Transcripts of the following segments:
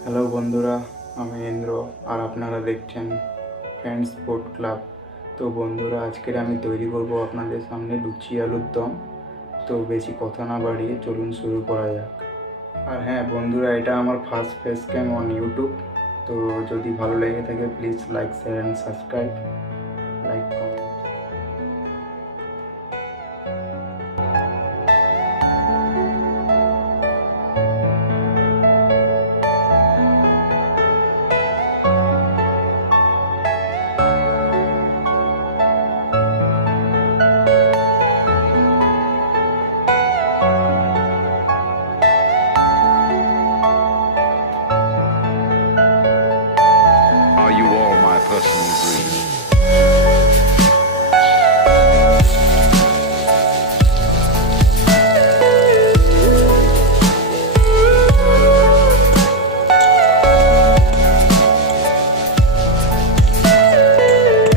Hello বন্ধুরা, আমি ইন্দ্র আর আপনারা দেখছেন ফ্রেন্ডস ফুড ক্লাব। তো বন্ধুরা, আজকের আমি তৈরি করব আপনাদের সামনে লুচি আলুর দম। তো বেশি কথা না বাড়িয়ে চলুন শুরু করা যাক। আর হ্যাঁ বন্ধুরা, এটা আমার first face cam on YouTube. তো যদি ভালো লেগে থাকে please like, share and subscribe, like, comment. Are you all my personal dreams?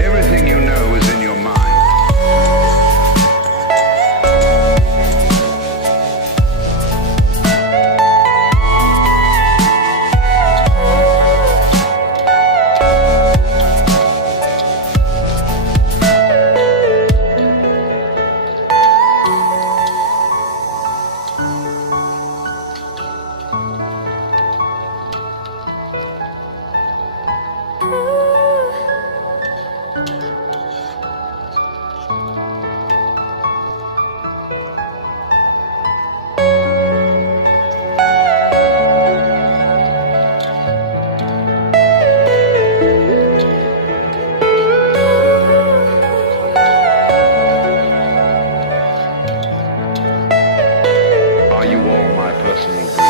Everything you know is in your mind. Are you all my personal dreams?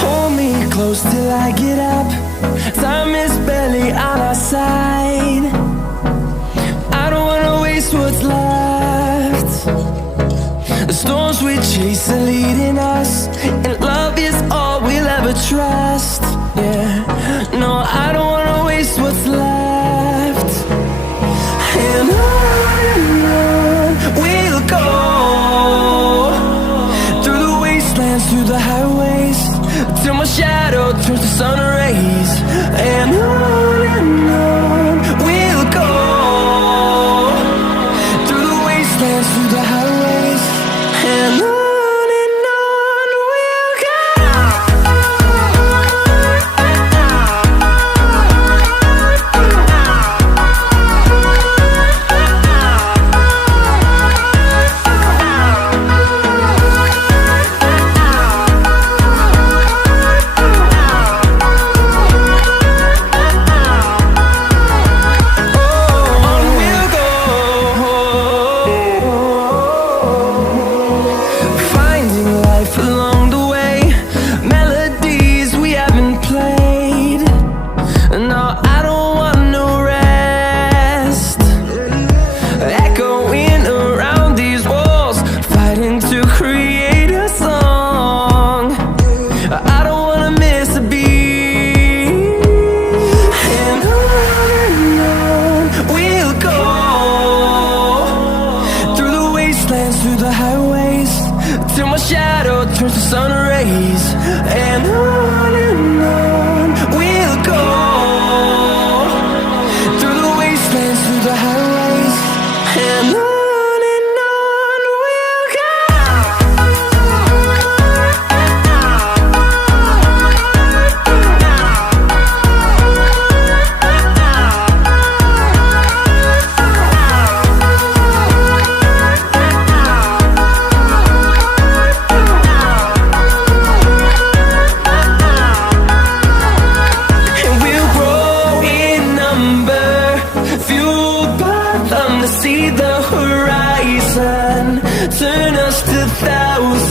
Hold me close till I get up. Time is barely on our side. I don't wanna waste what's left. The storms we chase are leading us, and love is all we'll ever trust. Yeah, no, I don't wanna waste what's left. And on we'll go, through the wastelands, through the highways, till my shadow turns to sun rays. And on we'll go, through the wastelands, through the highways, and on we'll go. On we'll go, finding life along the way, melodies we haven't played. No, I don't want no rest, echoing around these walls, fighting to create a song. I don't wanna miss a beat. And on we'll go, through the wastelands, through the highways, till my shadow turns to sun rays. And on we'll go, through the wastelands, through the highways, and on we'll go.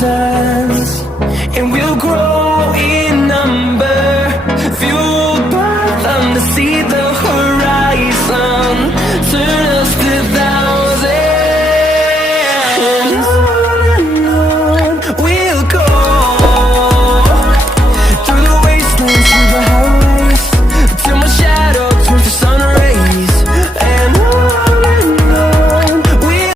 distance, and we'll grow